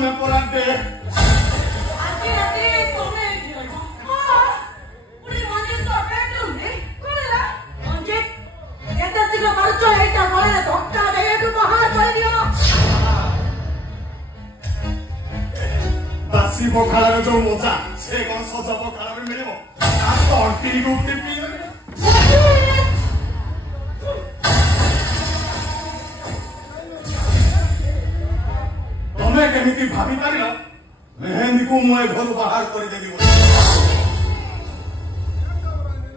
तमें पराते आते आते तमें हां पुरी मंजिल तो बेडरूम ने कोला मंजिल एता शीघ्र मारचो एटा गळे धक्का देयटु बाहर कर दियो बासी पखाळार जो मजा से कोन सजा पखाळार मिलिबो आ तंटी गुटी पिए तमें केमिति भाबी पारिलो मेहंदी को मोए घर बाहर कर देबी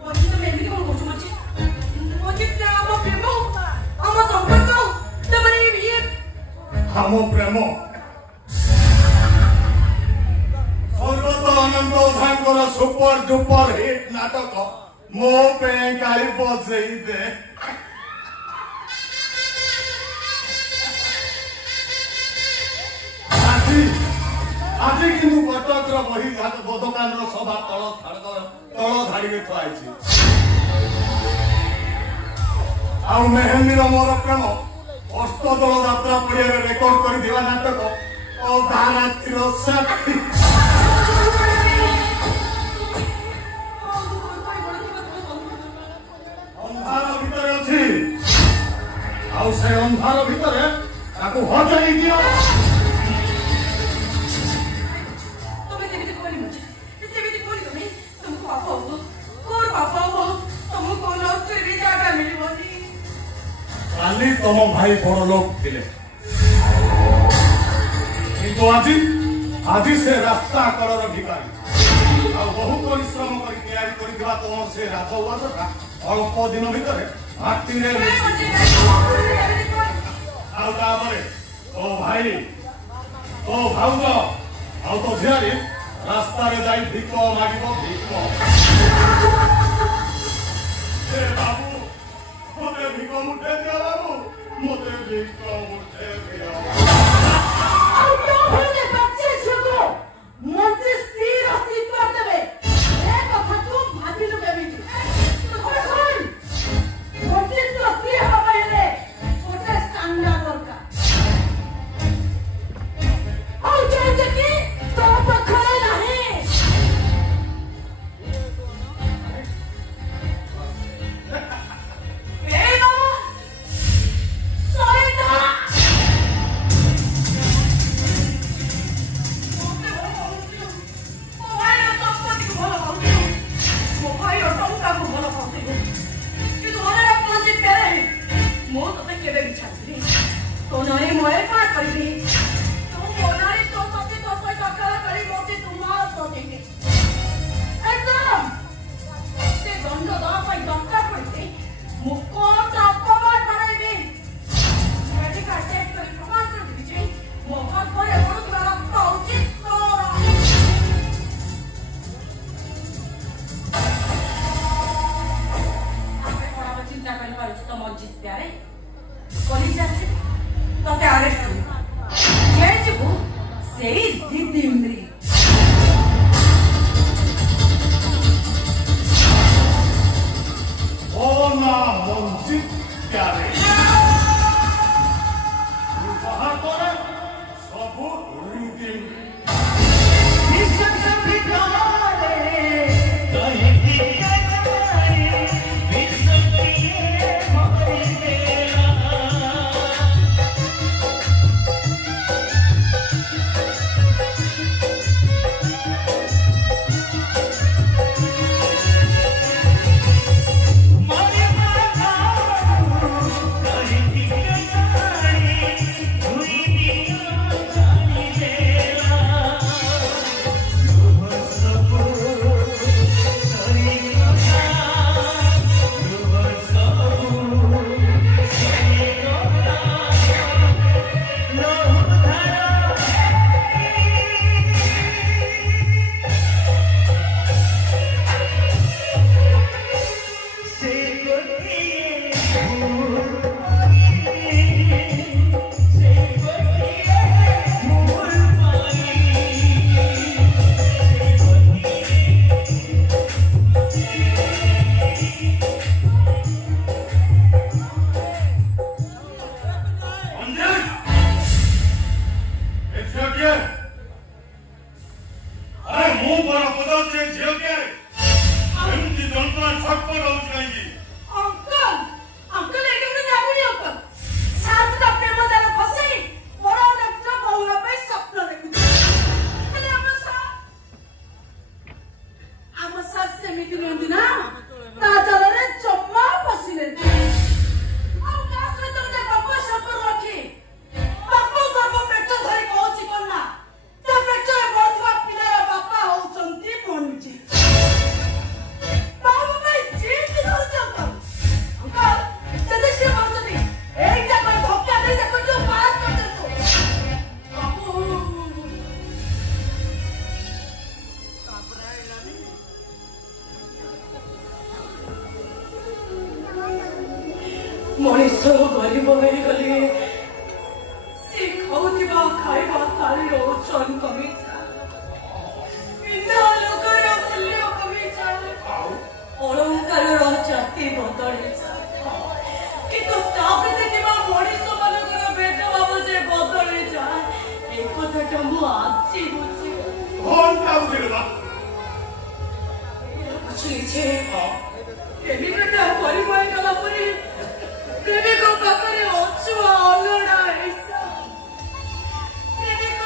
मंजिल तो मेहंदी कोन बोचु मंजिल मंजिल ते हम प्रेम हम संपर्क तमने ये हम प्रेम सर्वत आनंद भांगर सुपर डुपर हिट नाटक मो पे गाड़ी बजई दे আজি কিন্তু কটকৰ বহি ঘাট বদকানৰ সভা তল ধাড়িৰে থোৱাইছি ଆଉ মেহেন্দিର ମୋର ପ୍ରେମ ଅଷ୍ଟଦଳ ଯାତ୍ରା ପଡ଼ିଆରେ ରେକର୍ଡ କରି ଦିବା ନାଟକ ଓ ଧାରାତ୍ରିର ସାଥୀ ଅନ୍ଧାର ଭିତରେ ଅଛି ଆଉ ସେ ଅନ୍ଧାର ଭିତରେ ତାକୁ ହଜାଇ ଦିଅ काली तुम भाई बड़ लोग थिले किंतु आज से रास्ता कड़र भिकारी बहु परिश्रम कर तुम से राजउवासटा अल्प दिन भितर माटी तो भाई तो भाउज आ तो झियारी रास्ता रे जाई भिक मागिब भिक बाबू मोते भिक मुठे दिया बाबू मोते भिक मुठे दिया किए अरे मुंह पर पदार्थ झील के एमती जंत्रणा छटपट होउछ काहेकी अंकल अंकल एके में जाबुनी अंकल साथ का प्रेम जाल फसई बड़ा डॉक्टर बहुआ पे स्वप्न देखु अरे हम साथ से मीटिंग होंदी ना ता चलरे चम्मा फसिले और का से तुमने बापा सफर रखी बापा गर्भ पेट धरी पहुंची करना ता पेट में बथवा पिला बापा होचंती मनजी बाबू भाई जी की धर चंपा अंकल जल्दी से मारतनी एक जगह धक्का दे जा को जो बात करते तो बाबू मनीष गरीब हो गली से खाऊथिबा खाइबा थालीर ओजन कमी पिंधा लोकर मूल्य कमी अलंकार जाति बदली किंतु तापते किबा मनीष मानकर भेदभाव जे बदली जाए ए कथाटा मु आछि बुझी कौन का बुझिला बुझिछे एलिमेटा परिवार गला परे प्रेमिक पाखरे अछुआ अलड़ा ऐसा प्रेमिक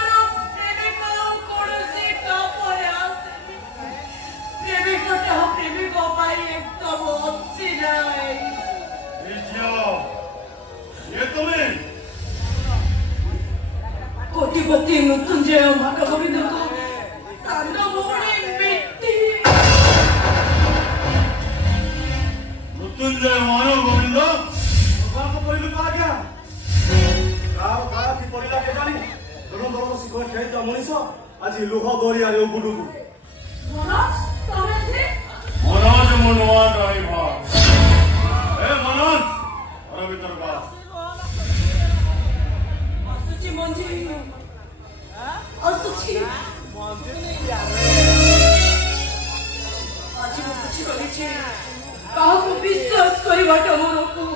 कौनसी कापरे आसे प्रेमिक पाई एकदम अच्छी जाए ये तुम्हें कोटिपति मृत्युंजय माता गोविंद को सानो मोड़ी मिट्टी मृत्युंजय मानो गोविंद बाप पहिले पा गया गाव गाव की पड़िला के जानी दोनों दोनों सिखो खेत मनीष आज लुह दरिया रे गुडु मनोज तमे थे मनोज मनवा ड्राइवर ए मनोज और भीतर बात असुची मंजी असुची आज मु कुछ करी छे काहको विश्वास करिबाटा मोर को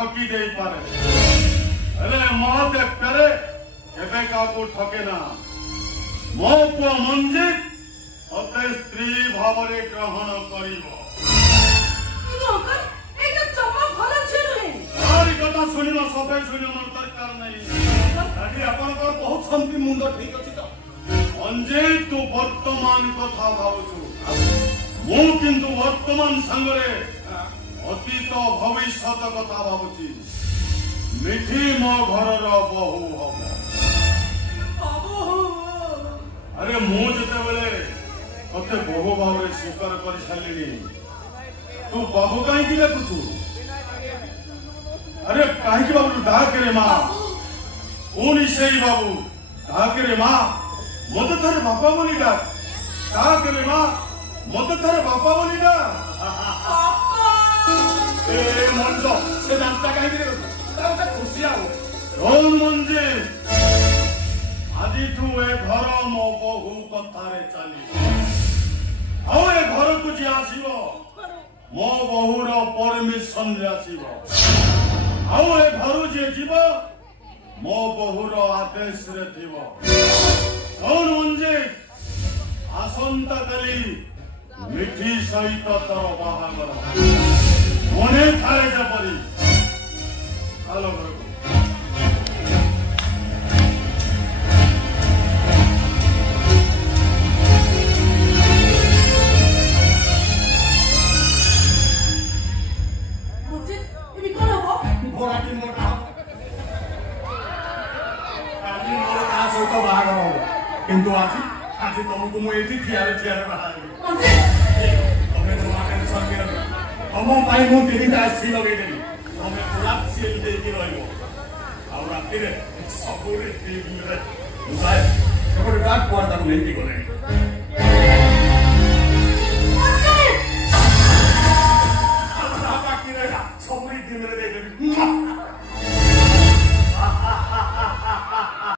ठकी दे पारे अरे महादेव करे केबे काको ठके ना मो पुआ मंजित अते स्त्री भावरे ग्रहण करिवो किनो कर एटा चम्मा भला छे रे आरी कथा सुनिनो सबै सुनिनो मन दरकार नहीं आगे अपन को बहुत संति मुंड ठीक अछि त मंजित तू वर्तमान कथा भावछु मो किंतु वर्तमान संगरे अतीत भविष्य कथा भावुची मिठी मो घर बहु हम अरे मु जते बेले तते बहु भाव स्वीकार कर सारी तू बाबू कहीं देखुछु अरे कहीं बाबू डाक रे माँ कौन से बाबू डाक रे माँ मत थारे बापा बोली डाक रे माँ मत थारे बापा बोली डाक ए मंजो से जानता कहीं रे ताऊ खुशी आओ कौन मंजे आदि तू ए घर मो बहु कथारे चली आओ ए घर को जी आसीबो मो बहु रो परमिशन ले आसीबो आओ ए घर जे जीवो मो बहु रो आदेश रे थीबो कौन मंजे आसंता कली मिठी सहित तर बाहागर मने थारे जपरी आलो घर घोड़ा की मोटा काली मोर का सहित बाहागर हो କିନ୍ତୁ ଆଜି ଆଜି ତମକୁ ମୁଁ ଏଇଠି ଠିଆରେ ବାହାରିବି। ମନ୍ତ୍ରୀ ତମେ ଜମା ଟେନସନ ନିଅନି। ତମ ପାଇଁ ମୁଁ 3ଟା AC ଲଗେଇଦେବି। ତମେ ପୁରା ଚିଲ୍ ଦେଇକି ରହିବ। ଆଉ ରାତିରେ ସବୁରେ ଟିଭିରେ ସେପଟେ ଡାକ୍ କୁଆଡ଼େ ତାକୁ ନେଇକି ଗଲେଣି।